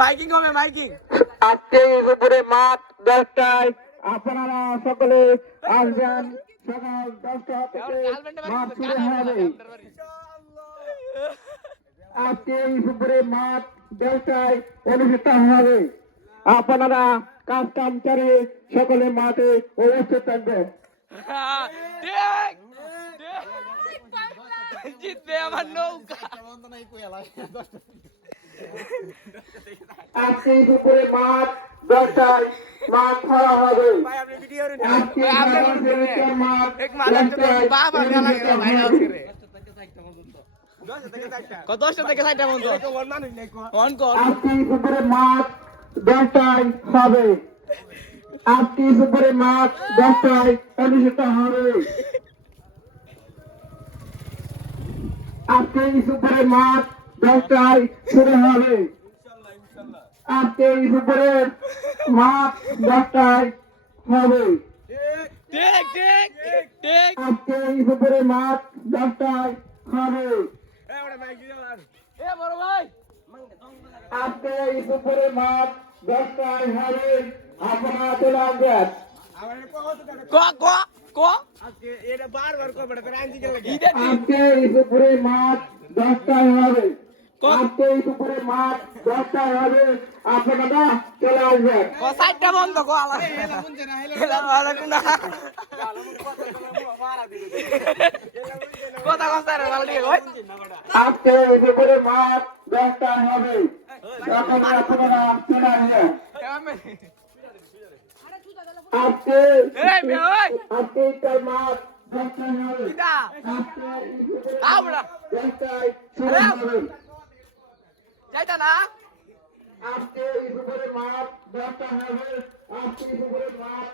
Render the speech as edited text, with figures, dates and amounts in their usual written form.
Miking হবে miking. আজকে দুপুরে মাঠ 10টায় আপনারা সকলে আসবেন। সকাল 10টা থেকে মাঠ শুরু হবে। আজকে দুপুরে মাঠ 10টায় অনুষ্ঠিত হবে। আপনারা কাজ কাম করে সকলে মাঠে অবশ্যই থাকবেন। জিতবে আমার নৌকা। আজকে দুপুরে মাঠ 10টায় মাঠ ধরা হবে। আজকে মাঠ 10টায় কত 10টা থেকে 4টা পর্যন্ত কোন কোন আজকে দুপুরে মাঠ 10টায় হবে। আজকে দুপুরে মাঠ 10টায় অনুষ্ঠিত হবে। আজকে দুপুরে মাঠ 10টায় শুরু হবে। আজকে দুপুরে মাঠ 10টায় হবে। ঠিক ঠিক ঠিক। আজকে দুপুরে মাঠ 10টায় হবে। এ বড় ভাই আজকে দুপুরে মাঠ 10টায় হবে। আপনারা চলে আসবেন। ক ক ক আজকে দুপুরে মাঠ 10টায় হবে। আজকে দুপুরে মাঠ 10টায় হবে। আপনারা চলে আসবেন। ক 4টা বন্ধ ক আলা হেলা ভালো কোনা কথা কথা রে ভালো ঠিক কই। আজকে দুপুরে মাঠ 10টায় হবে। আপনারা চলে আসবেন। আজকে মাঠ 10টায় হবে। আজকে আমরা 10টায় শুরু হবে। যাইতা না আজকে দুপুরে মাঠ 10টা হবে। আজকে দুপুরে মাঠ